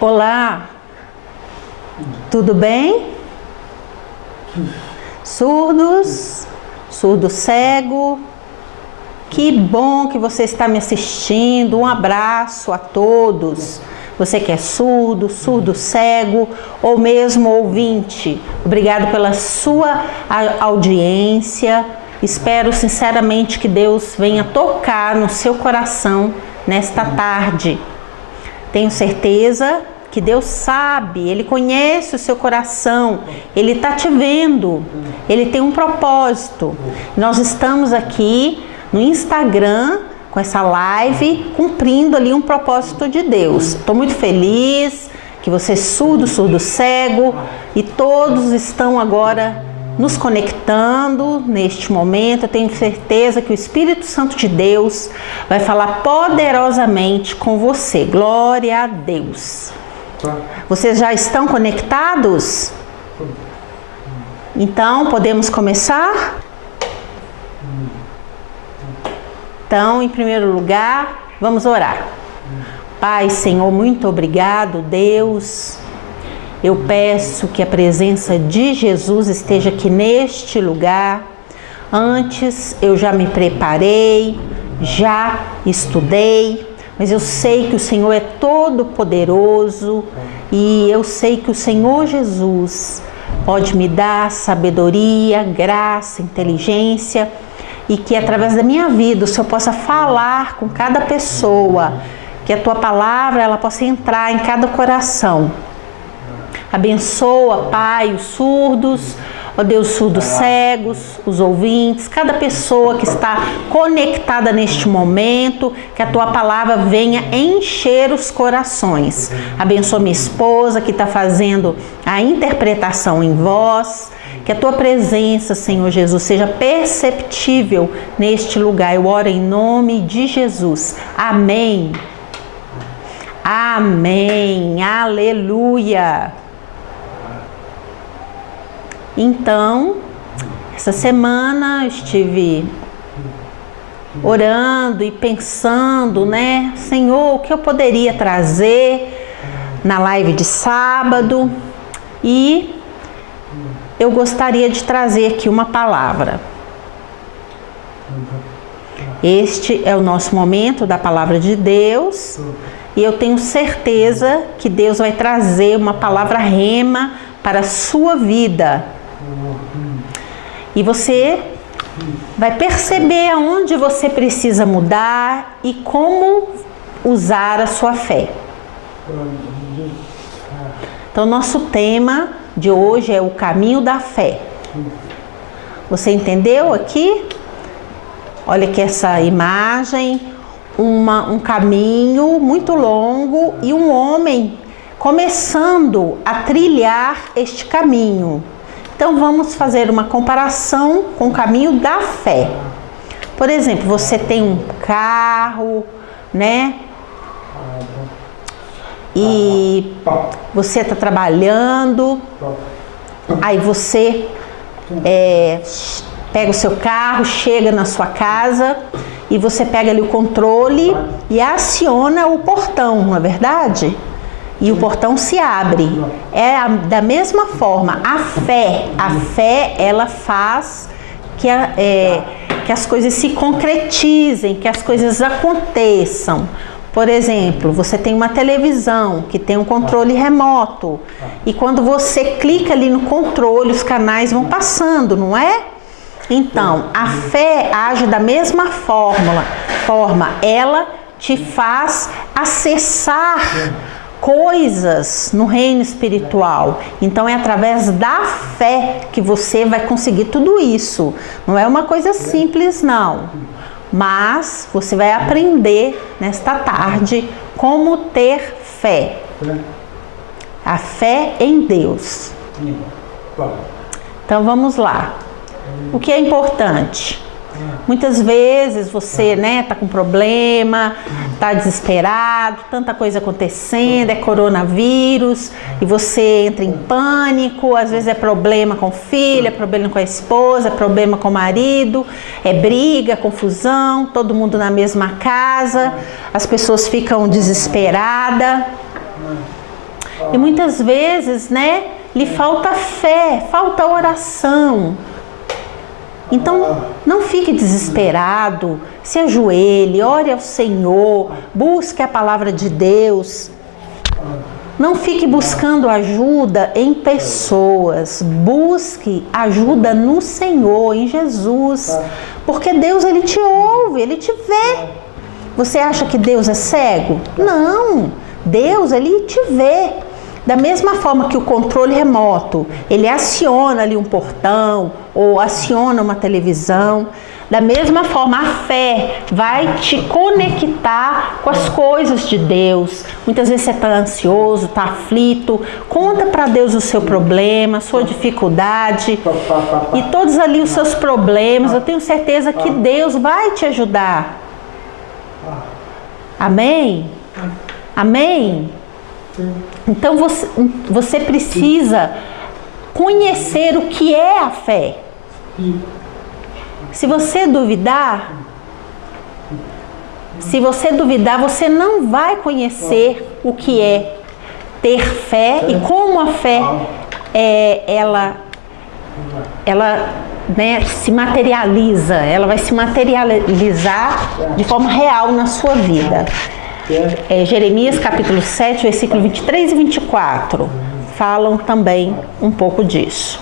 Olá, tudo bem? Surdos, surdo cego, que bom que você está me assistindo. Um abraço a todos. Você que é surdo, surdo cego ou mesmo ouvinte, obrigado pela sua audiência. Espero sinceramente que Deus venha tocar no seu coração nesta tarde. Tenho certeza que Deus sabe, Ele conhece o seu coração, Ele está te vendo, Ele tem um propósito. Nós estamos aqui no Instagram com essa live, cumprindo ali um propósito de Deus. Estou muito feliz que você surdo, surdo cego e todos estão agora nos conectando neste momento. Eu tenho certeza que o Espírito Santo de Deus vai falar poderosamente com você. Glória a Deus. Vocês já estão conectados? Então, podemos começar? Então, em primeiro lugar, vamos orar. Pai, Senhor, muito obrigado, Deus. Eu peço que a presença de Jesus esteja aqui neste lugar. Antes eu já me preparei, já estudei, mas eu sei que o Senhor é todo poderoso e eu sei que o Senhor Jesus pode me dar sabedoria, graça, inteligência e que através da minha vida o Senhor possa falar com cada pessoa, que a tua palavra ela possa entrar em cada coração. Abençoa, Pai, os surdos, ó Deus, surdos cegos, os ouvintes, cada pessoa que está conectada neste momento, que a tua palavra venha encher os corações. Abençoa minha esposa que está fazendo a interpretação em voz, que a tua presença, Senhor Jesus, seja perceptível neste lugar. Eu oro em nome de Jesus. Amém. Amém. Aleluia. Então, essa semana eu estive orando e pensando, né? Senhor, o que eu poderia trazer na live de sábado? E eu gostaria de trazer aqui uma palavra. Este é o nosso momento da palavra de Deus e eu tenho certeza que Deus vai trazer uma palavra rema para a sua vida. E você vai perceber aonde você precisa mudar e como usar a sua fé. Então, nosso tema de hoje é o caminho da fé. Você entendeu aqui? Olha aqui essa imagem, um caminho muito longo e um homem começando a trilhar este caminho. Então vamos fazer uma comparação com o caminho da fé. Por exemplo, você tem um carro, né? E você está trabalhando, aí você pega o seu carro, chega na sua casa e você pega ali o controle e aciona o portão, não é verdade? E o portão se abre. Da mesma forma, a fé ela faz que as coisas se concretizem, que as coisas aconteçam. Por exemplo, você tem uma televisão que tem um controle remoto e quando você clica ali no controle, os canais vão passando, não é? Então, a fé age da mesma forma. Ela te faz acessar coisas no reino espiritual. Então é através da fé que você vai conseguir tudo isso. Não é uma coisa simples, não. Mas você vai aprender nesta tarde como ter fé. A fé em Deus. Então vamos lá. O que é importante? Muitas vezes você, tá com problema, tá desesperado, tanta coisa acontecendo, é coronavírus, e você entra em pânico, às vezes é problema com o filho, é problema com a esposa, é problema com o marido, é briga, confusão, todo mundo na mesma casa, as pessoas ficam desesperadas. E muitas vezes, né, lhe falta fé, falta oração. Então, não fique desesperado, se ajoelhe, ore ao Senhor, busque a palavra de Deus. Não fique buscando ajuda em pessoas, busque ajuda no Senhor, em Jesus. Porque Deus, Ele te ouve, Ele te vê. Você acha que Deus é cego? Não, Deus, Ele te vê. Da mesma forma que o controle remoto, ele aciona ali um portão ou aciona uma televisão, da mesma forma a fé vai te conectar com as coisas de Deus. Muitas vezes você está ansioso, está aflito, conta para Deus o seu problema, a sua dificuldade e todos ali os seus problemas. Eu tenho certeza que Deus vai te ajudar. Amém? Amém? Então você precisa conhecer o que é a fé. Se você duvidar, você não vai conhecer o que é ter fé e como a fé ela né, se materializa, ela vai se materializar de forma real na sua vida. Jeremias capítulo 7, versículo 23 e 24 falam também um pouco disso.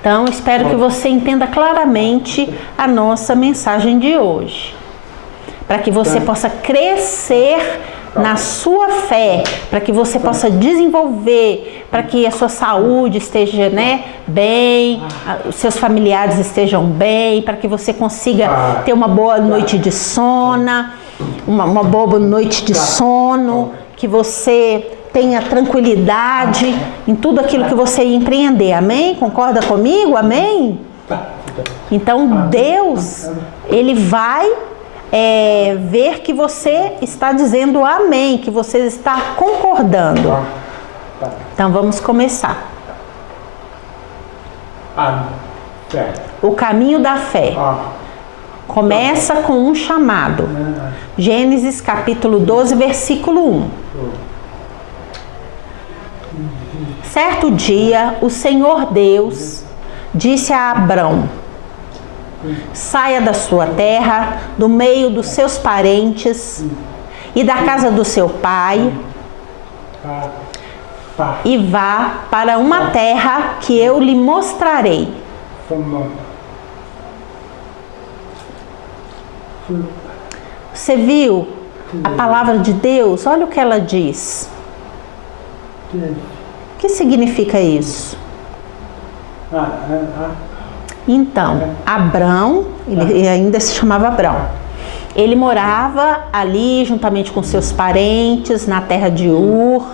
Então, espero que você entenda claramente a nossa mensagem de hoje, para que você possa crescer na sua fé, para que você possa desenvolver, para que a sua saúde esteja, né, bem, os seus familiares estejam bem, para que você consiga ter uma boa noite de sono, uma boa noite de sono, que você tenha tranquilidade em tudo aquilo que você empreender. Amém? Concorda comigo? Amém? Então Deus, Ele vai ver que você está dizendo amém, que você está concordando. Então vamos começar. O caminho da fé começa com um chamado. Gênesis capítulo 12, versículo 1. Certo dia, o Senhor Deus disse a Abrão: saia da sua terra, do meio dos seus parentes e da casa do seu pai, e vá para uma terra que eu lhe mostrarei. Você viu a palavra de Deus? Olha o que ela diz. O que significa isso? Então, Abrão, ele ainda se chamava Abrão, ele morava ali juntamente com seus parentes na terra de Ur,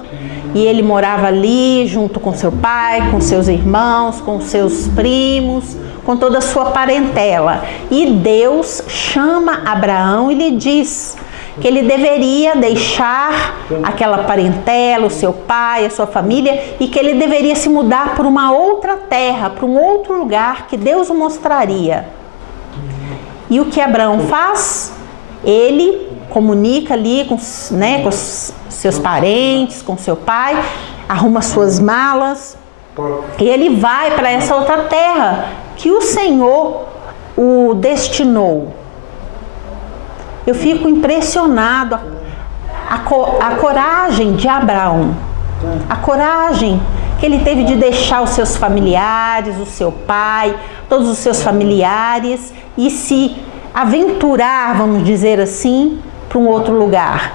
e ele morava ali junto com seu pai, com seus irmãos, com seus primos, com toda a sua parentela. E Deus chama Abraão e lhe diz que ele deveria deixar aquela parentela, o seu pai, a sua família, e que ele deveria se mudar para uma outra terra, para um outro lugar que Deus o mostraria. E o que Abraão faz? Ele comunica ali com os seus parentes, com seu pai, arruma suas malas, e ele vai para essa outra terra que o Senhor o destinou. Eu fico impressionado a coragem de Abraão, a coragem que ele teve de deixar os seus familiares, o seu pai, todos os seus familiares e se aventurar, vamos dizer assim, para um outro lugar.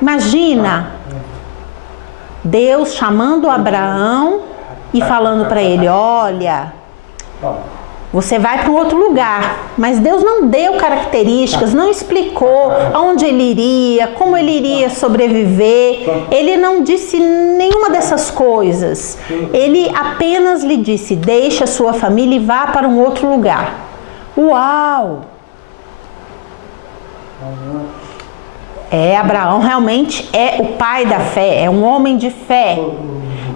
Imagina Deus chamando Abraão e falando para ele: olha, você vai para um outro lugar, mas Deus não deu características, não explicou aonde ele iria, como ele iria sobreviver. Ele não disse nenhuma dessas coisas. Ele apenas lhe disse: deixe a sua família e vá para um outro lugar. Uau! Abraão realmente é o pai da fé, é um homem de fé.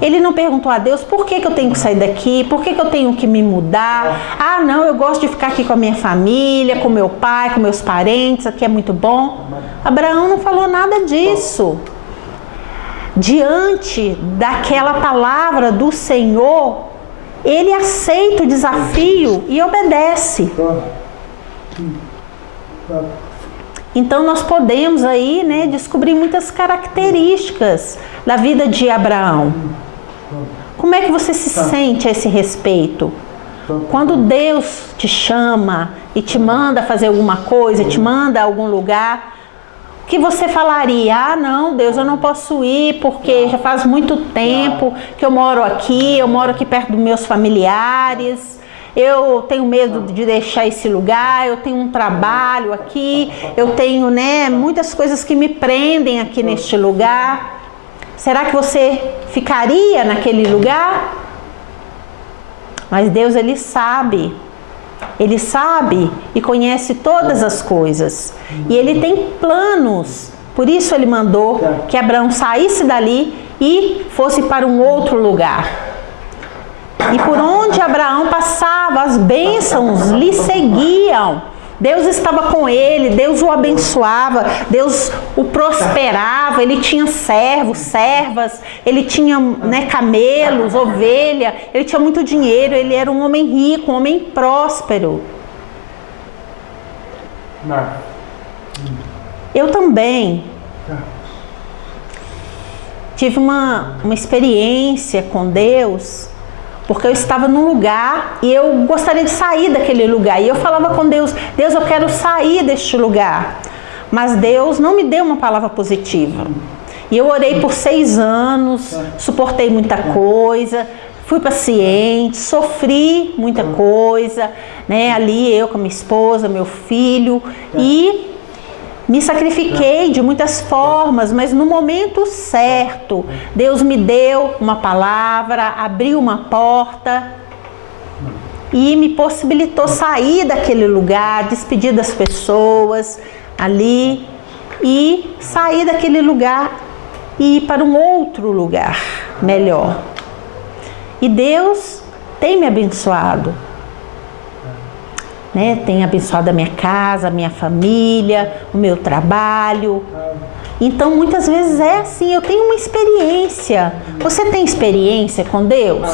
Ele não perguntou a Deus: por que eu tenho que sair daqui? Por que eu tenho que me mudar? Não, eu gosto de ficar aqui com a minha família, com meu pai, com meus parentes, aqui é muito bom. Abraão não falou nada disso. Diante daquela palavra do Senhor, ele aceita o desafio e obedece. Então nós podemos aí, né, descobrir muitas características da vida de Abraão. Como é que você se sente a esse respeito? Quando Deus te chama e te manda fazer alguma coisa, te manda a algum lugar, o que você falaria? Ah, não, Deus, eu não posso ir porque já faz muito tempo que eu moro aqui perto dos meus familiares, eu tenho medo de deixar esse lugar, eu tenho um trabalho aqui, eu tenho, né, muitas coisas que me prendem aqui neste lugar. Será que você ficaria naquele lugar? Mas Deus, Ele sabe e conhece todas as coisas. E Ele tem planos. Por isso Ele mandou que Abraão saísse dali e fosse para um outro lugar. E por onde Abraão passava, as bênçãos lhe seguiam. Deus estava com ele, Deus o abençoava, Deus o prosperava, ele tinha servos, servas, ele tinha, né, camelos, ovelha, ele tinha muito dinheiro, ele era um homem rico, um homem próspero. Eu também tive uma experiência com Deus, porque eu estava num lugar e eu gostaria de sair daquele lugar. E eu falava com Deus, Deus, eu quero sair deste lugar. Mas Deus não me deu uma palavra positiva. E eu orei por 6 anos, suportei muita coisa, fui paciente, sofri muita coisa, né? Ali eu com minha esposa, meu filho, e me sacrifiquei de muitas formas, mas no momento certo, Deus me deu uma palavra, abriu uma porta e me possibilitou sair daquele lugar, despedir das pessoas ali e sair daquele lugar e ir para um outro lugar melhor. E Deus tem me abençoado. Né? Tem abençoado a minha casa, a minha família, o meu trabalho. Então, muitas vezes é assim, eu tenho uma experiência. Você tem experiência com Deus?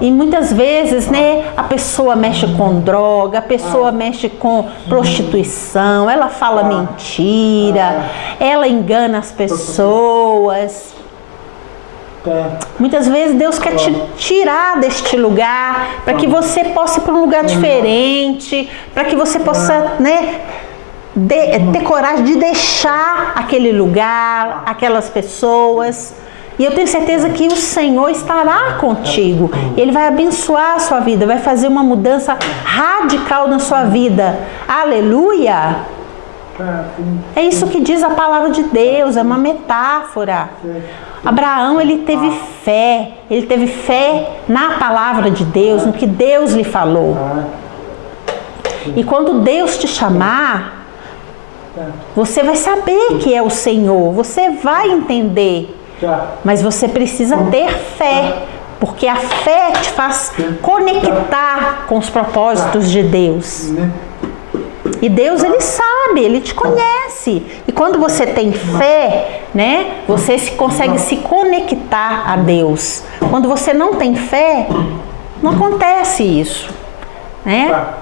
E muitas vezes, né, a pessoa mexe com droga, a pessoa mexe com prostituição, ela fala mentira, ela engana as pessoas. Muitas vezes Deus quer te tirar deste lugar para que você possa ir para um lugar diferente, para que você possa, né, ter coragem de deixar aquele lugar, aquelas pessoas. E eu tenho certeza que o Senhor estará contigo. Ele vai abençoar a sua vida, vai fazer uma mudança radical na sua vida. Aleluia! É isso que diz a palavra de Deus, é uma metáfora. Abraão, ele teve fé na palavra de Deus, no que Deus lhe falou. E quando Deus te chamar, você vai saber que é o Senhor, você vai entender, mas você precisa ter fé, porque a fé te faz conectar com os propósitos de Deus. E Deus, Ele sabe, Ele te conhece. E quando você tem fé, né, você consegue se conectar a Deus. Quando você não tem fé, não acontece isso, né?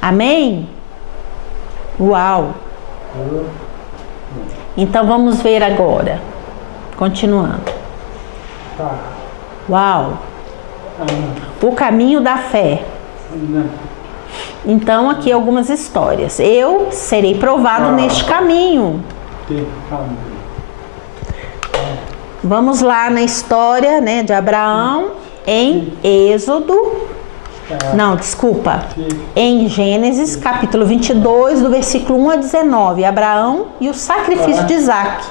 Amém? Uau! Então vamos ver agora. Continuando. Uau! O caminho da fé. Então aqui algumas histórias. Eu serei provado neste caminho. Vamos lá na história, né, de Abraão em em Gênesis capítulo 22 do versículo 1 a 19, Abraão e o sacrifício de Isaac.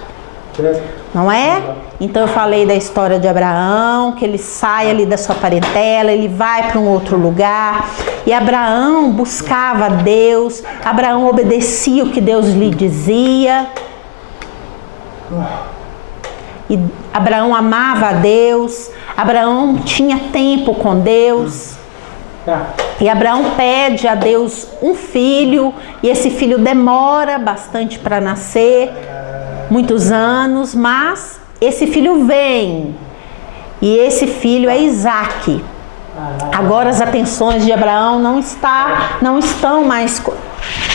Não é? Então eu falei da história de Abraão, que ele sai ali da sua parentela, ele vai para um outro lugar, e Abraão buscava Deus, Abraão obedecia o que Deus lhe dizia, e Abraão amava a Deus, Abraão tinha tempo com Deus, E Abraão pede a Deus um filho, e esse filho demora bastante para nascer, muitos anos, mas esse filho vem, e esse filho é Isaque. Agora as atenções de Abraão não estão mais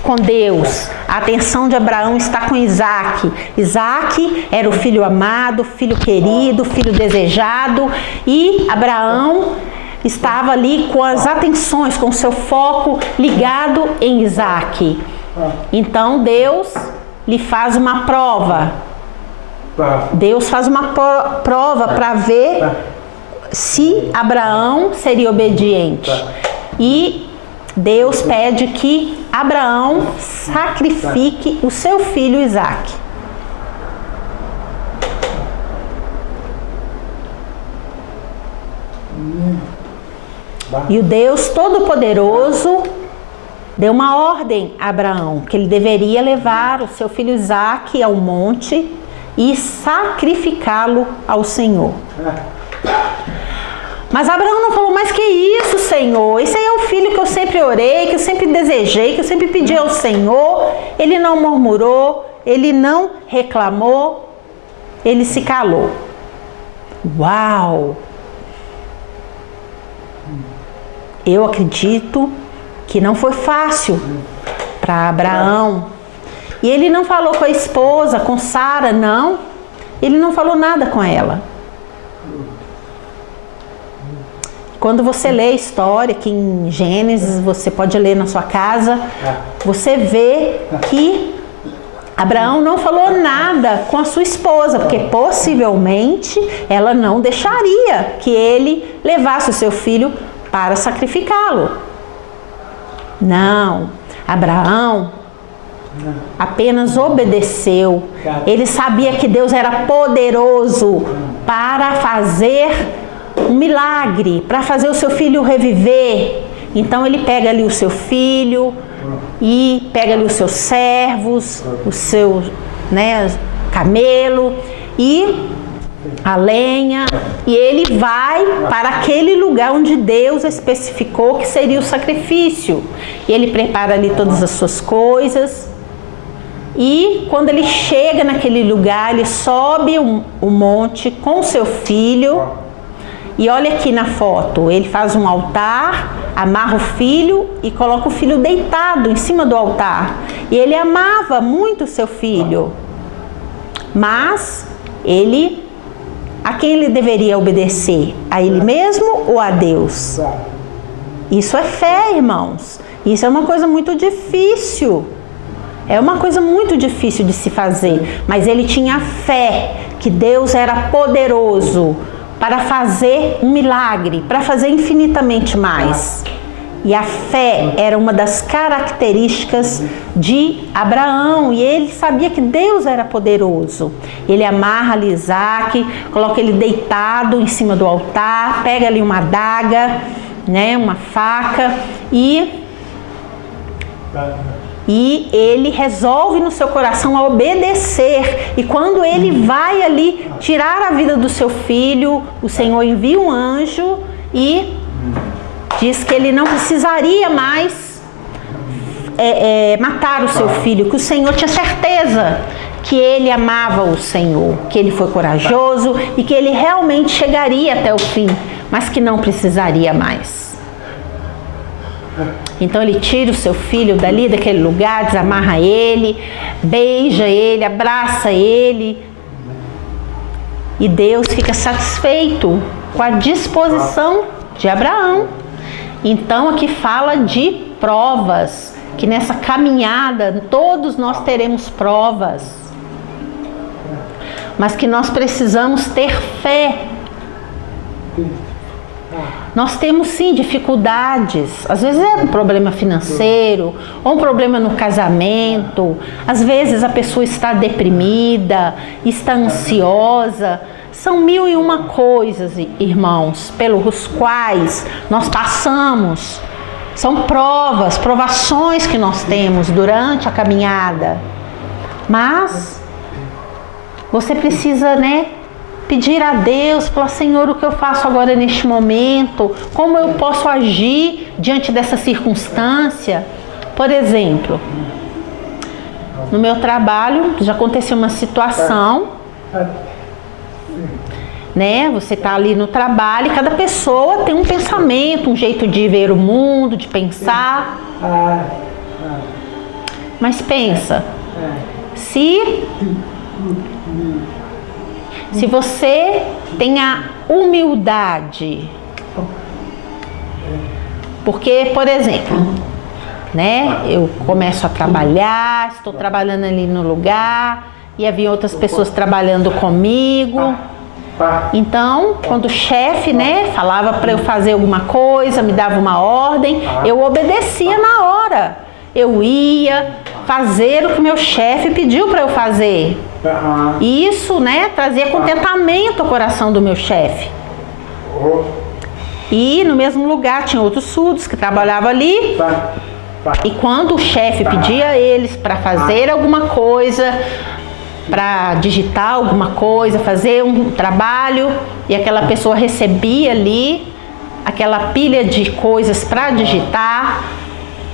com Deus. A atenção de Abraão está com Isaque. Isaque era o filho amado, filho querido, filho desejado, e Abraão estava ali com as atenções, com o seu foco ligado em Isaque. Então Deus lhe faz uma prova. Deus faz uma prova para ver se Abraão seria obediente. E Deus pede que Abraão sacrifique o seu filho Isaque. E o Deus Todo-Poderoso deu uma ordem a Abraão, que ele deveria levar o seu filho Isaque ao monte e sacrificá-lo ao Senhor. Mas Abraão não falou, mas que isso, Senhor? Esse aí é o filho que eu sempre orei, que eu sempre desejei, que eu sempre pedi ao Senhor. Ele não murmurou, ele não reclamou, ele se calou. Uau! Eu acredito que não foi fácil para Abraão. E ele não falou com a esposa, com Sara, não. Ele não falou nada com ela. Quando você lê a história, que em Gênesis, você pode ler na sua casa, você vê que Abraão não falou nada com a sua esposa, porque possivelmente ela não deixaria que ele levasse o seu filho para sacrificá-lo. Não, Abraão apenas obedeceu. Ele sabia que Deus era poderoso para fazer um milagre, para fazer o seu filho reviver. Então ele pega ali o seu filho e pega ali os seus servos, o seu camelo e a lenha, e ele vai para aquele lugar onde Deus especificou que seria o sacrifício. E ele prepara ali todas as suas coisas, e quando ele chega naquele lugar, ele sobe o monte com o seu filho. E olha aqui na foto, ele faz um altar, amarra o filho e coloca o filho deitado em cima do altar. E ele amava muito o seu filho, mas a quem ele deveria obedecer? A ele mesmo ou a Deus? Isso é fé, irmãos. Isso é uma coisa muito difícil. É uma coisa muito difícil de se fazer. Mas ele tinha fé que Deus era poderoso para fazer um milagre, para fazer infinitamente mais. E a fé era uma das características de Abraão, e ele sabia que Deus era poderoso. Ele amarra ali Isaque, coloca ele deitado em cima do altar, pega ali uma adaga, uma faca, e ele resolve no seu coração a obedecer. E quando ele vai ali tirar a vida do seu filho, o Senhor envia um anjo e diz que ele não precisaria mais matar o seu filho, que o Senhor tinha certeza que ele amava o Senhor, que ele foi corajoso e que ele realmente chegaria até o fim, mas que não precisaria mais. Então ele tira o seu filho dali, daquele lugar, desamarra ele, beija ele, abraça ele, e Deus fica satisfeito com a disposição de Abraão. Então aqui fala de provas, que nessa caminhada todos nós teremos provas, mas que nós precisamos ter fé. Nós temos sim dificuldades, às vezes é um problema financeiro, ou um problema no casamento, às vezes a pessoa está deprimida, está ansiosa. São 1001 coisas, irmãos, pelos quais nós passamos. São provações que nós temos durante a caminhada. Mas você precisa, pedir a Deus, falar, Senhor, o que eu faço agora neste momento? Como eu posso agir diante dessa circunstância? Por exemplo, no meu trabalho já aconteceu uma situação, né? Você está ali no trabalho e cada pessoa tem um pensamento, um jeito de ver o mundo, de pensar. Mas pensa, se você tem a humildade, porque, por exemplo, né, eu começo a trabalhar, estou trabalhando ali no lugar e havia outras pessoas trabalhando comigo. Então, quando o chefe, né, falava para eu fazer alguma coisa, me dava uma ordem, eu obedecia na hora. Eu ia fazer o que o meu chefe pediu para eu fazer. E isso, né, trazia contentamento ao coração do meu chefe. E no mesmo lugar tinha outros surdos que trabalhavam ali. E quando o chefe pedia a eles para fazer alguma coisa, para digitar alguma coisa, fazer um trabalho, e aquela pessoa recebia ali aquela pilha de coisas para digitar,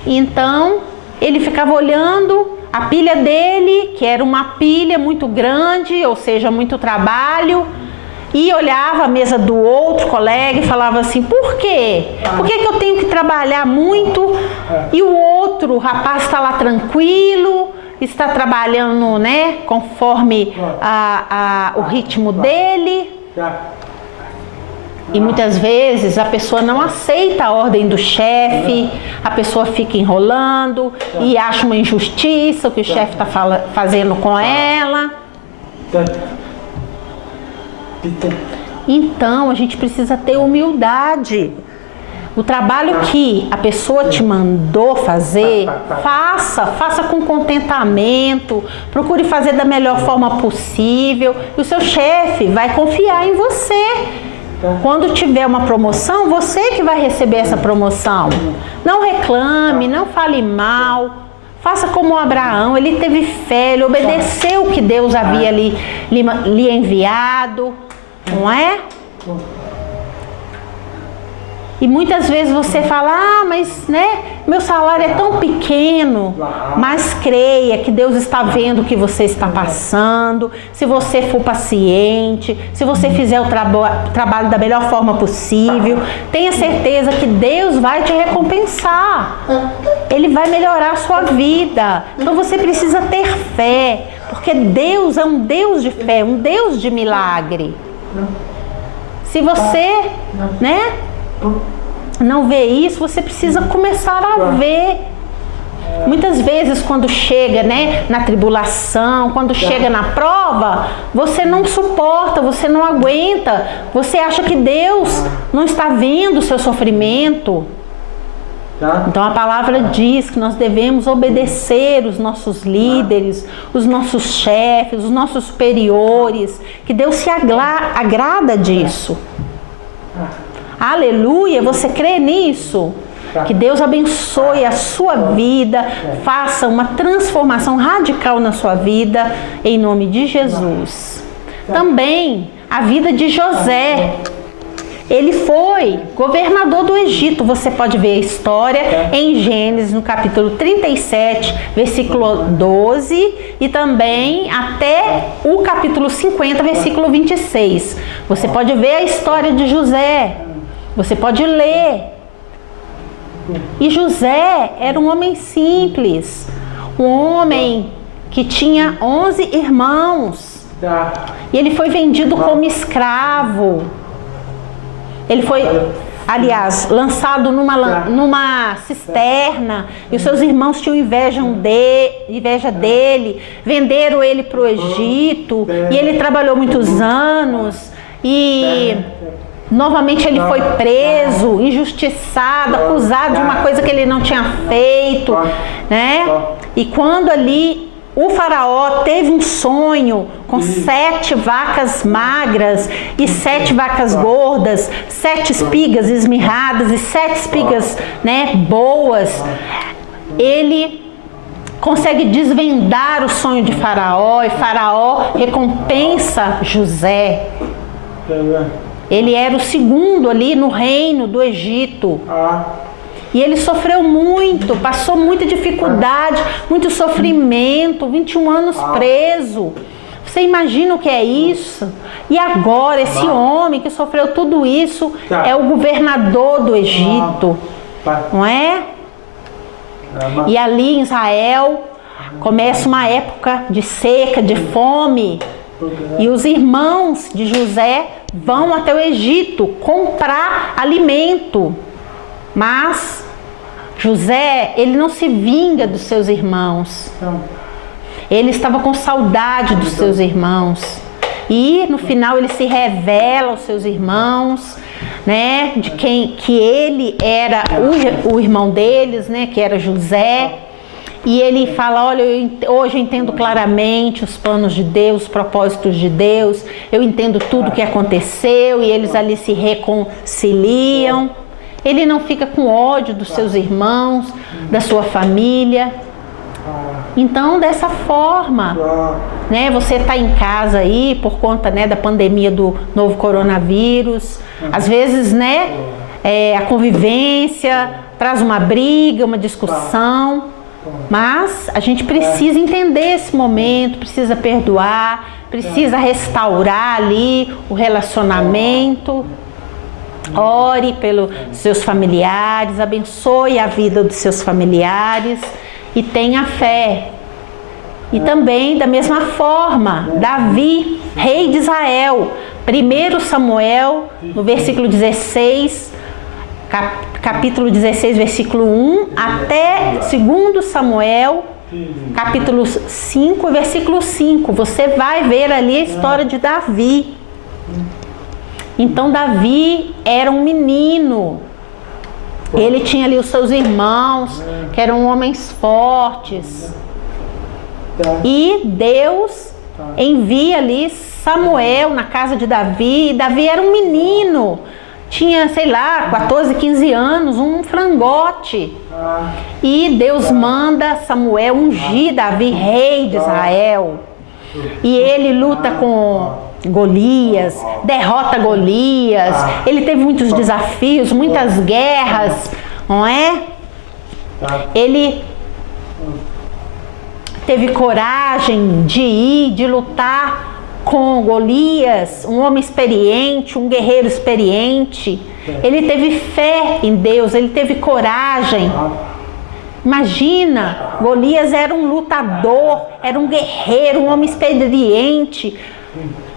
então ele ficava olhando a pilha dele, que era uma pilha muito grande, ou seja, muito trabalho, e olhava a mesa do outro colega e falava assim, por quê? Por que eu tenho que trabalhar muito e o outro rapaz está lá tranquilo, está trabalhando, né, conforme o ritmo dele? E muitas vezes a pessoa não aceita a ordem do chefe, a pessoa fica enrolando e acha uma injustiça o que o chefe está fazendo com ela. Então a gente precisa ter humildade. O trabalho que a pessoa te mandou fazer, faça com contentamento, procure fazer da melhor forma possível e o seu chefe vai confiar em você. Quando tiver uma promoção, você que vai receber essa promoção. Não reclame, não fale mal. Faça como Abraão, ele teve fé, ele obedeceu o que Deus havia lhe enviado, não é? E muitas vezes você fala, mas né, meu salário é tão pequeno, mas creia que Deus está vendo o que você está passando, se você for paciente, se você fizer o trabalho da melhor forma possível, tenha certeza que Deus vai te recompensar, Ele vai melhorar a sua vida. Então você precisa ter fé, porque Deus é um Deus de fé, um Deus de milagre. Se você, né, não vê isso, você precisa começar a ver. Muitas vezes quando chega, né, na tribulação, quando chega na prova, você não suporta, você não aguenta, você acha que Deus não está vendo o seu sofrimento. Então a palavra diz que nós devemos obedecer os nossos líderes, os nossos chefes, os nossos superiores, que Deus se agrada disso. Aleluia, você crê nisso? Que Deus abençoe a sua vida, faça uma transformação radical na sua vida, em nome de Jesus. Também a vida de José. Ele foi governador do Egito. Você pode ver a história em Gênesis, no capítulo 37, versículo 12, e também até o capítulo 50, versículo 26. Você pode ver a história de José. Você pode ler. E José era um homem simples, um homem que tinha 11 irmãos. E ele foi vendido como escravo. Ele foi, aliás, lançado numa cisterna, e os seus irmãos tinham inveja dele, venderam ele para o Egito, e ele trabalhou muitos anos, e novamente ele foi preso, injustiçado, acusado de uma coisa que ele não tinha feito, né? E quando ali o faraó teve um sonho com 7 vacas magras e 7 vacas gordas, 7 espigas esmirradas e 7 espigas, né, boas. Ele consegue desvendar o sonho de Faraó, e Faraó recompensa José. Ele era o segundo ali no reino do Egito. E ele sofreu muito, passou muita dificuldade, muito sofrimento, 21 anos preso. Você imagina o que é isso? E agora esse homem que sofreu tudo isso é o governador do Egito, não é? E ali em Israel começa uma época de seca, de fome. E os irmãos de José vão até o Egito comprar alimento. Mas José, ele não se vinga dos seus irmãos. Ele estava com saudade dos seus irmãos. E no final ele se revela aos seus irmãos, né, de que ele era o irmão deles, né, que era José. E ele fala, olha, hoje eu entendo claramente os planos de Deus, os propósitos de Deus. Eu entendo tudo o que aconteceu e eles ali se reconciliam. Ele não fica com ódio dos seus irmãos, da sua família. Então, dessa forma, né, você está em casa aí por conta, né, da pandemia do novo coronavírus. Às vezes, né, a convivência traz uma briga, uma discussão. Mas a gente precisa entender esse momento, precisa perdoar, precisa restaurar ali o relacionamento. Ore pelos seus familiares, abençoe a vida dos seus familiares e tenha fé. E também, da mesma forma, Davi, rei de Israel, 1 Samuel, no versículo 16, capítulo 16, versículo 1, até 2 Samuel, capítulo 5, versículo 5. Você vai ver ali a história de Davi. Então Davi era um menino, ele tinha ali os seus irmãos, que eram homens fortes, e Deus envia ali Samuel na casa de Davi, e Davi era um menino, tinha, sei lá, 14, 15 anos, um frangote, e Deus manda Samuel ungir Davi rei de Israel, e ele luta com Golias, derrota Golias, ele teve muitos desafios, muitas guerras, não é? Ele teve coragem de ir, de lutar com Golias, um homem experiente, um guerreiro experiente. Ele teve fé em Deus, ele teve coragem. Imagina, Golias era um lutador, era um guerreiro, um homem experiente.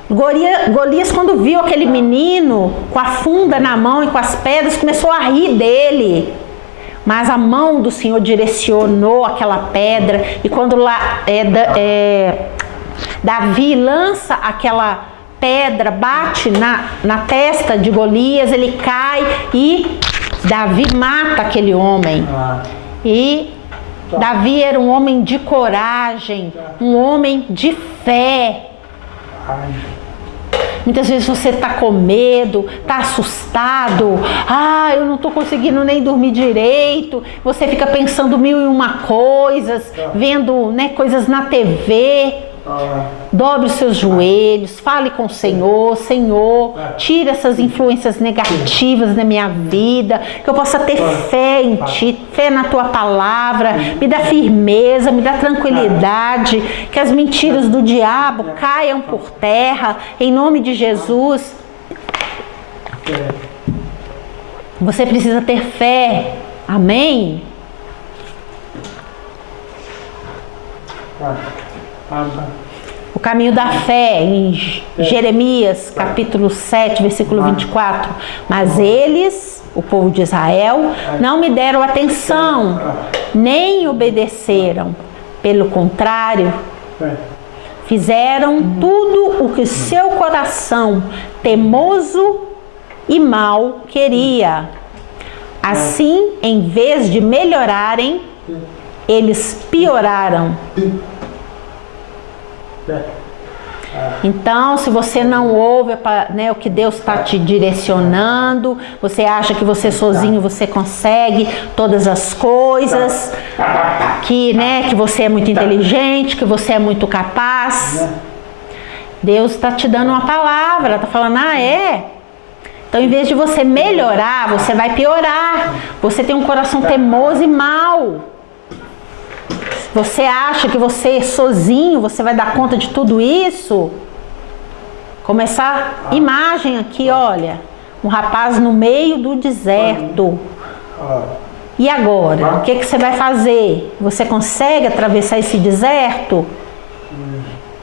Golias, quando viu aquele menino com a funda na mão e com as pedras, começou a rir dele. Mas a mão do Senhor direcionou aquela pedra, e quando Davi lança aquela pedra, bate na testa de Golias, ele cai e Davi mata aquele homem. E Davi era um homem de coragem, um homem de fé. Muitas vezes você está com medo, está assustado, eu não estou conseguindo nem dormir direito, você fica pensando 1001 coisas, vendo, né, coisas na TV. Dobre os seus joelhos, fale com o Senhor. Senhor, tira essas influências negativas da minha vida, que eu possa ter fé em Ti, fé na Tua palavra, me dá firmeza, me dá tranquilidade, que as mentiras do diabo caiam por terra, em nome de Jesus. Você precisa ter fé, amém? O caminho da fé, em Jeremias, capítulo 7, versículo 24. Mas eles, o povo de Israel, não me deram atenção, nem obedeceram. Pelo contrário, fizeram tudo o que seu coração teimoso e mau queria. Assim, em vez de melhorarem, eles pioraram. Então, se você não ouve, né, o que Deus está te direcionando, você acha que você sozinho você consegue todas as coisas, que você é muito inteligente, que você é muito capaz, Deus está te dando uma palavra, está falando, Então, em vez de você melhorar, você vai piorar. Você tem um coração teimoso e mau. Você acha que você sozinho, você vai dar conta de tudo isso? Como essa imagem aqui, olha. Um rapaz no meio do deserto. E agora? O que você vai fazer? Você consegue atravessar esse deserto?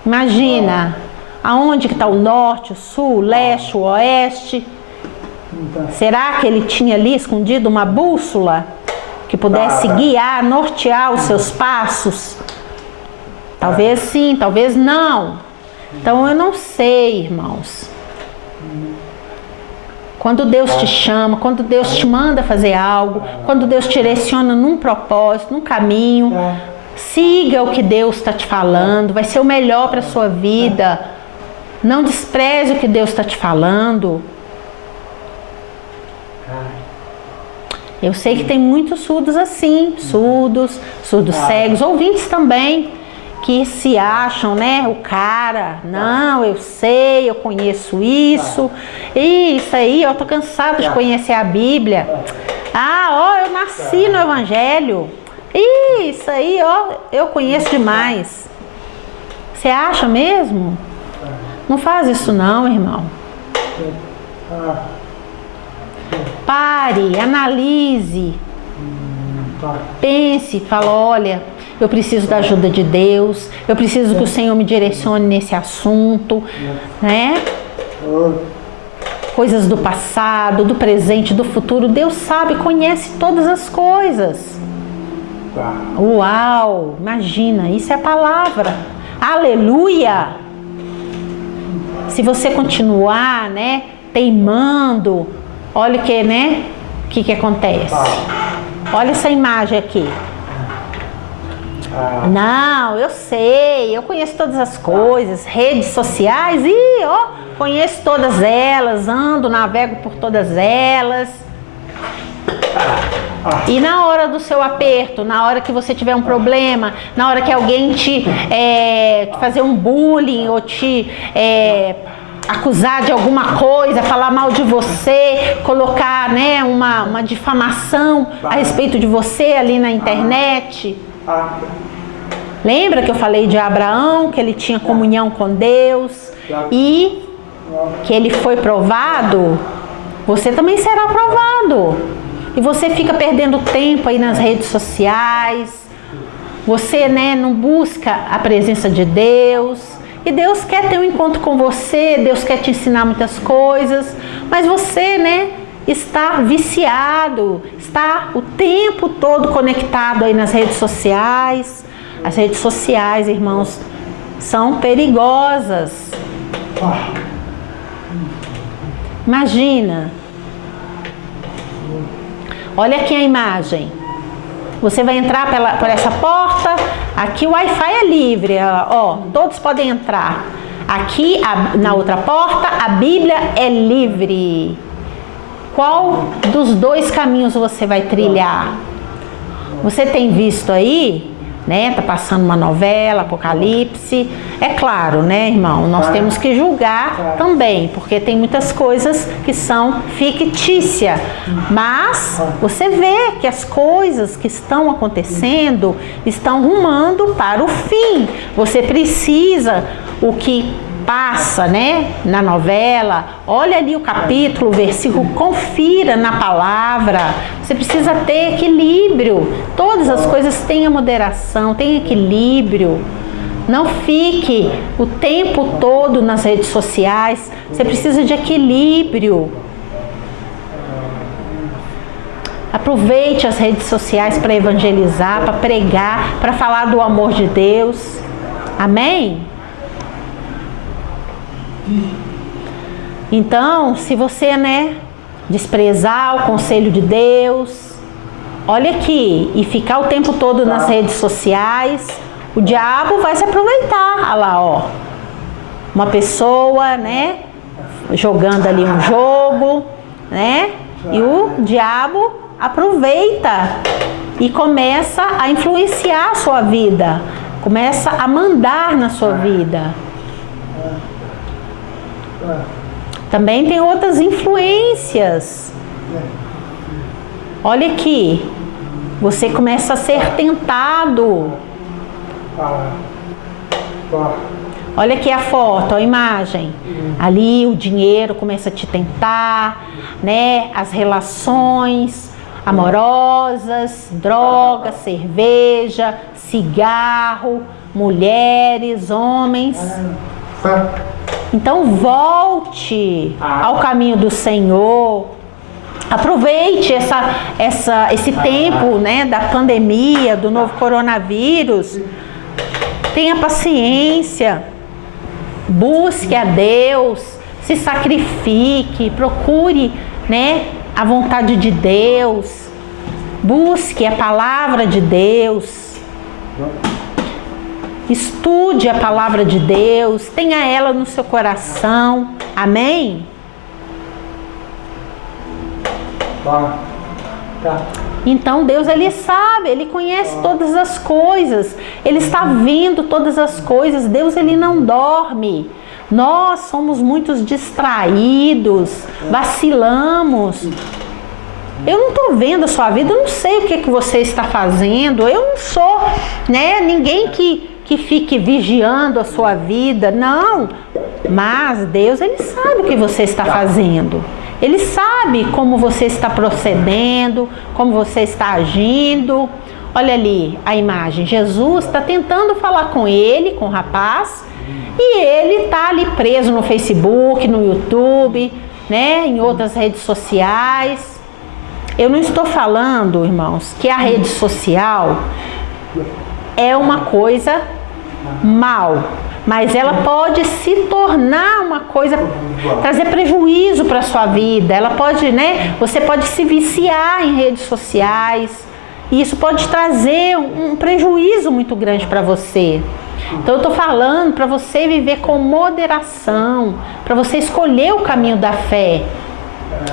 Imagina. Aonde que está o norte, o sul, o leste, o oeste? Será que ele tinha ali escondido uma bússola que pudesse guiar, nortear os seus passos? Talvez sim, talvez não. Então eu não sei, irmãos. Quando Deus te chama, quando Deus te manda fazer algo, quando Deus te direciona num propósito, num caminho, siga o que Deus está te falando, vai ser o melhor para a sua vida. Não despreze o que Deus está te falando. Eu sei que tem muitos surdos assim, surdos cegos, ouvintes também, que se acham, né, o cara, não, eu sei, eu conheço isso, isso aí, eu tô cansado de conhecer a Bíblia. Eu nasci no Evangelho, isso aí, eu conheço demais. Você acha mesmo? Não faz isso não, irmão. Pare, analise, pense, fala, olha, eu preciso da ajuda de Deus, eu preciso que o Senhor me direcione nesse assunto, né? Coisas do passado, do presente, do futuro, Deus sabe, conhece todas as coisas. Uau, imagina, isso é a palavra. Aleluia! Se você continuar, né, teimando, olha o que, né? O que acontece? Olha essa imagem aqui. Não, eu sei, eu conheço todas as coisas, redes sociais, conheço todas elas, ando, navego por todas elas. E na hora do seu aperto, na hora que você tiver um problema, na hora que alguém te fazer um bullying ou te acusar de alguma coisa, falar mal de você, colocar, né, uma difamação a respeito de você ali na internet. Lembra que eu falei de Abraão, que ele tinha comunhão com Deus e que ele foi provado? Você também será provado. E você fica perdendo tempo aí nas redes sociais. Você, né, não busca a presença de Deus. E Deus quer ter um encontro com você, Deus quer te ensinar muitas coisas, mas você, né, está viciado, está o tempo todo conectado aí nas redes sociais. As redes sociais, irmãos, são perigosas. Imagina. Olha aqui a imagem. Você vai entrar por essa porta. Aqui o Wi-Fi é livre, todos podem entrar. Aqui, na outra porta, a Bíblia é livre. Qual dos dois caminhos você vai trilhar? Você tem visto aí, né? Tá passando uma novela, Apocalipse. É claro, né, irmão? Nós temos que julgar também, porque tem muitas coisas que são fictícias. Mas você vê que as coisas que estão acontecendo estão rumando para o fim. Você precisa, o que passa, né, na novela, olha ali o capítulo, o versículo, confira na palavra. Você precisa ter equilíbrio. Todas as coisas tenham moderação, tenham equilíbrio. Não fique o tempo todo nas redes sociais. Você precisa de equilíbrio. Aproveite as redes sociais para evangelizar, para pregar, para falar do amor de Deus. Amém? Então, se você, né, desprezar o conselho de Deus, olha aqui, e ficar o tempo todo nas redes sociais, o diabo vai se aproveitar. Olha lá, uma pessoa, né, jogando ali um jogo, né, e o diabo aproveita e começa a influenciar a sua vida, começa a mandar na sua vida. Também tem outras influências. Olha aqui, você começa a ser tentado. Olha aqui a foto, a imagem. Ali o dinheiro começa a te tentar, né? As relações amorosas, drogas, cerveja, cigarro, mulheres, homens. Então volte ao caminho do Senhor. Aproveite esse tempo, né, da pandemia, do novo coronavírus. Tenha paciência. Busque a Deus. Se sacrifique. Procure, né, a vontade de Deus. Busque a palavra de Deus. Estude a palavra de Deus. Tenha ela no seu coração. Amém? Então Deus, Ele sabe, Ele conhece todas as coisas. Ele está vendo todas as coisas. Deus, Ele não dorme. Nós somos muito distraídos, vacilamos. Eu não estou vendo a sua vida, eu não sei o que você está fazendo. Eu não sou, né, ninguém que fique vigiando a sua vida, não. Mas Deus, Ele sabe o que você está fazendo. Ele sabe como você está procedendo, como você está agindo. Olha ali a imagem. Jesus está tentando falar com ele, com o rapaz, e ele está ali preso no Facebook, no YouTube, né, em outras redes sociais. Eu não estou falando, irmãos, que a rede social é uma coisa mal, mas ela pode se tornar uma coisa, trazer prejuízo para a sua vida. Ela pode, né? Você pode se viciar em redes sociais e isso pode trazer um prejuízo muito grande para você. Então eu estou falando para você viver com moderação, para você escolher o caminho da fé.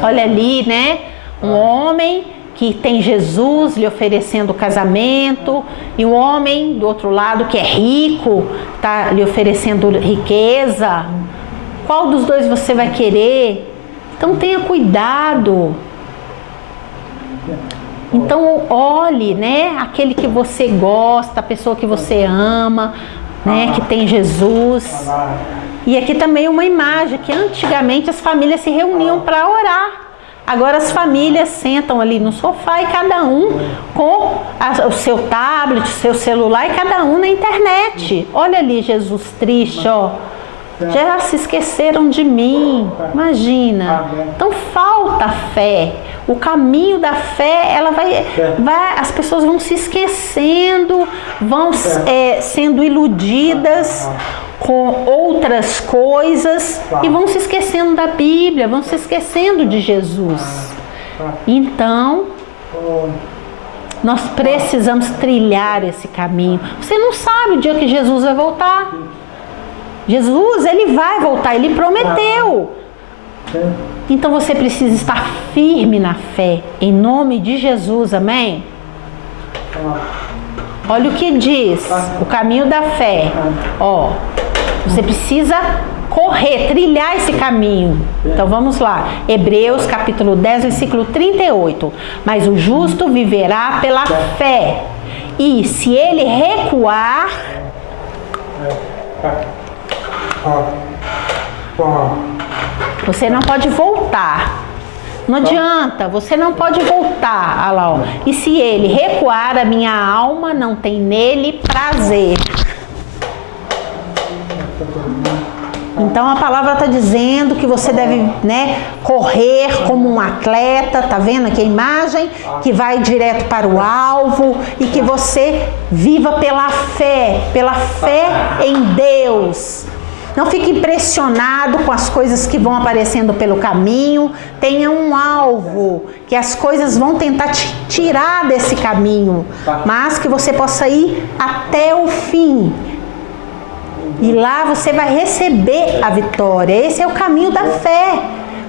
Olha ali, né? Um homem que tem Jesus lhe oferecendo casamento, e um homem do outro lado que é rico, está lhe oferecendo riqueza. Qual dos dois você vai querer? Então tenha cuidado. Então olhe, né, aquele que você gosta, a pessoa que você ama, né, que tem Jesus. E aqui também uma imagem que antigamente as famílias se reuniam para orar. Agora as famílias sentam ali no sofá e cada um com o seu tablet, o seu celular, e cada um na internet. Olha ali Jesus triste, ó. Já se esqueceram de mim. Imagina. Então falta fé. O caminho da fé, ela vai, as pessoas vão se esquecendo, vão sendo iludidas com outras coisas e vão se esquecendo da Bíblia, vão se esquecendo de Jesus. Então, nós precisamos trilhar esse caminho. Você não sabe o dia que Jesus vai voltar. Jesus, Ele vai voltar, Ele prometeu. Então você precisa estar firme na fé, em nome de Jesus, amém? Olha o que diz o caminho da fé. Ó, você precisa correr, trilhar esse caminho. Então vamos lá. Hebreus capítulo 10, versículo 38. Mas o justo viverá pela fé. E se ele recuar, você não pode voltar. Não adianta, você não pode voltar. Olha lá, ó. E se ele recuar, a minha alma não tem nele prazer. Então a palavra está dizendo que você deve, né, correr como um atleta. Tá vendo aqui a imagem? Que vai direto para o alvo e que você viva pela fé em Deus. Não fique impressionado com as coisas que vão aparecendo pelo caminho. Tenha um alvo, que as coisas vão tentar te tirar desse caminho, mas que você possa ir até o fim. E lá você vai receber a vitória. Esse é o caminho da fé.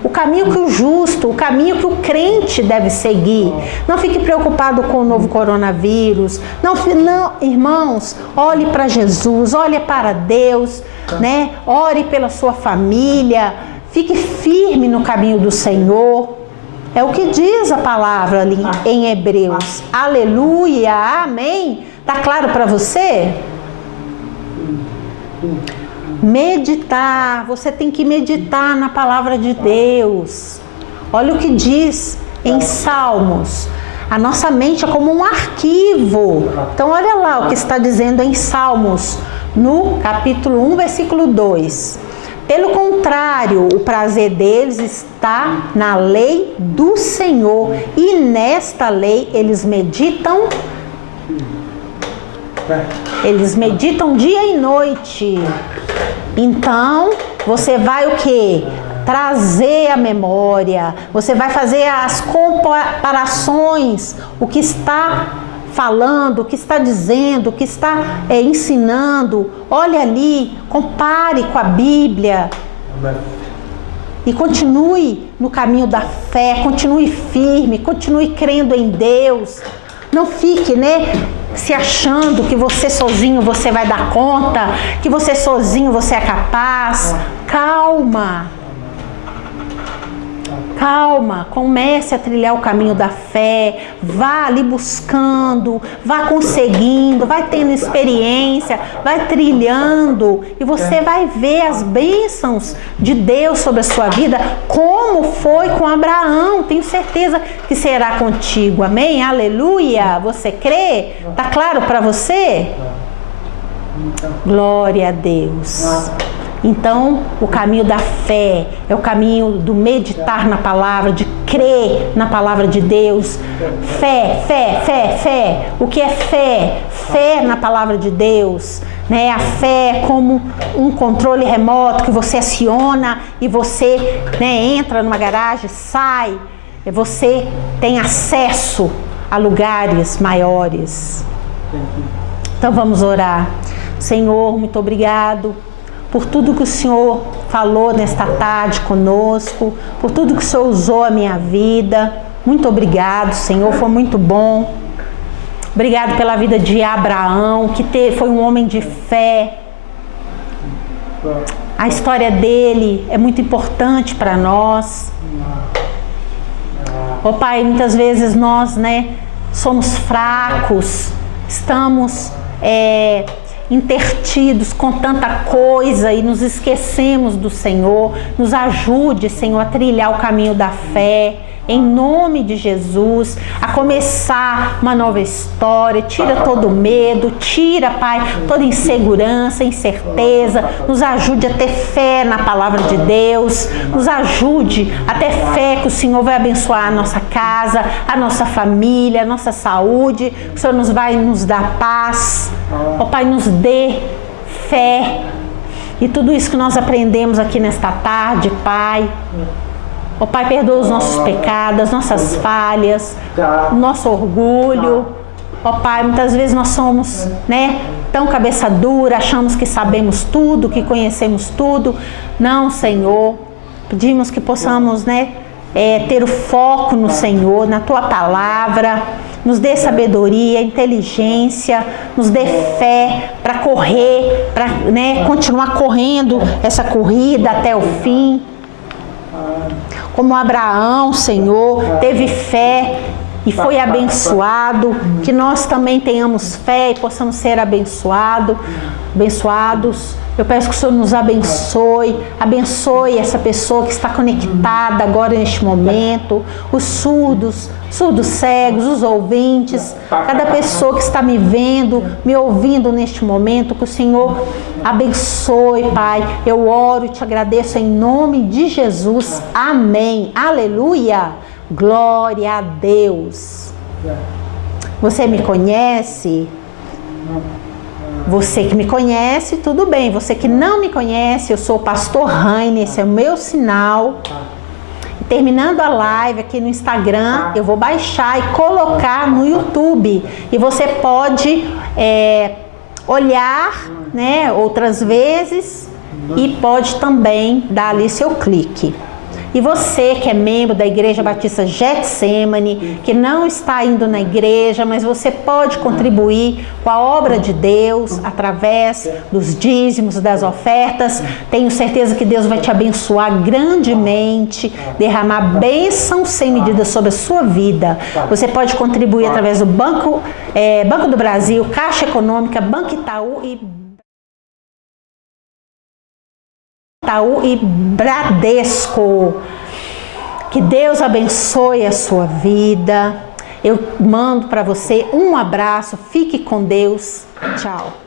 O caminho que o justo, o caminho que o crente deve seguir. Não fique preocupado com o novo coronavírus. Não, irmãos, olhe para Jesus, olhe para Deus, né? Ore pela sua família, Fique firme no caminho do Senhor. É o que diz a palavra ali em Hebreus. Aleluia, amém. Tá claro para você? Meditar, você tem que meditar na palavra de Deus. Olha o que diz em Salmos. A nossa mente é como um arquivo. Então olha lá o que está dizendo em Salmos, no capítulo 1, versículo 2. Pelo contrário, o prazer deles está na lei do Senhor, e nesta lei eles meditam dia e noite. Então, você vai o quê? Trazer a memória, você vai fazer as comparações, o que está falando, o que está dizendo, o que está ensinando. Olha ali, compare com a Bíblia. E continue no caminho da fé, continue firme, continue crendo em Deus. Não fique, se achando que você sozinho você vai dar conta, que você sozinho você é capaz. Calma. Calma, comece a trilhar o caminho da fé, vá ali buscando, vá conseguindo, vai tendo experiência, vai trilhando e você vai ver as bênçãos de Deus sobre a sua vida, como foi com Abraão. Tenho certeza que será contigo, amém? Aleluia! Você crê? Tá claro para você? Glória a Deus! Então, o caminho da fé é o caminho do meditar na palavra, de crer na palavra de Deus. Fé, fé, fé, fé. O que é fé? Fé na palavra de Deus. A fé é como um controle remoto que você aciona e você entra numa garagem, sai. E você tem acesso a lugares maiores. Então, vamos orar. Senhor, muito obrigado por tudo que o Senhor falou nesta tarde conosco, por tudo que o Senhor usou a minha vida. Muito obrigado, Senhor, foi muito bom. Obrigado pela vida de Abraão, que foi um homem de fé. A história dele é muito importante para nós. Ó Pai, muitas vezes nós, somos fracos, estamos intertidos com tanta coisa e nos esquecemos do Senhor. Nos ajude, Senhor, a trilhar o caminho da fé, em nome de Jesus, a começar uma nova história. Tira todo o medo, tira, Pai, toda insegurança, incerteza. Nos ajude a ter fé na palavra de Deus, nos ajude a ter fé que o Senhor vai abençoar a nossa casa, a nossa família, a nossa saúde, que o Senhor vai nos dar paz. Ó Pai, nos dê fé. E tudo isso que nós aprendemos aqui nesta tarde, Pai. Ó Pai, perdoa os nossos pecados, as nossas falhas, o nosso orgulho. Ó Pai, muitas vezes nós somos, tão cabeça dura, achamos que sabemos tudo, que conhecemos tudo. Não, Senhor. Pedimos que possamos, ter o foco no Senhor, na Tua palavra. Nos dê sabedoria, inteligência, nos dê fé para correr, para continuar correndo essa corrida até o fim. Como Abraão, Senhor, teve fé e foi abençoado, que nós também tenhamos fé e possamos ser abençoados. Eu peço que o Senhor nos abençoe, abençoe essa pessoa que está conectada agora neste momento, os surdos cegos, os ouvintes, cada pessoa que está me vendo, me ouvindo neste momento, que o Senhor abençoe, Pai. Eu oro e te agradeço em nome de Jesus. Amém. Aleluia. Glória a Deus. Você me conhece? Você que me conhece, tudo bem. Você que não me conhece, eu sou o pastor Rainer, esse é o meu sinal. Terminando a live aqui no Instagram, eu vou baixar e colocar no YouTube. E você pode olhar, outras vezes, e pode também dar ali seu clique. E você que é membro da Igreja Batista Getsemane, que não está indo na igreja, mas você pode contribuir com a obra de Deus através dos dízimos, das ofertas. Tenho certeza que Deus vai te abençoar grandemente, derramar bênção sem medida sobre a sua vida. Você pode contribuir através do Banco do Brasil, Caixa Econômica, Banco Itaú e Bradesco. Que Deus abençoe a sua vida. Eu mando para você um abraço. Fique com Deus. Tchau.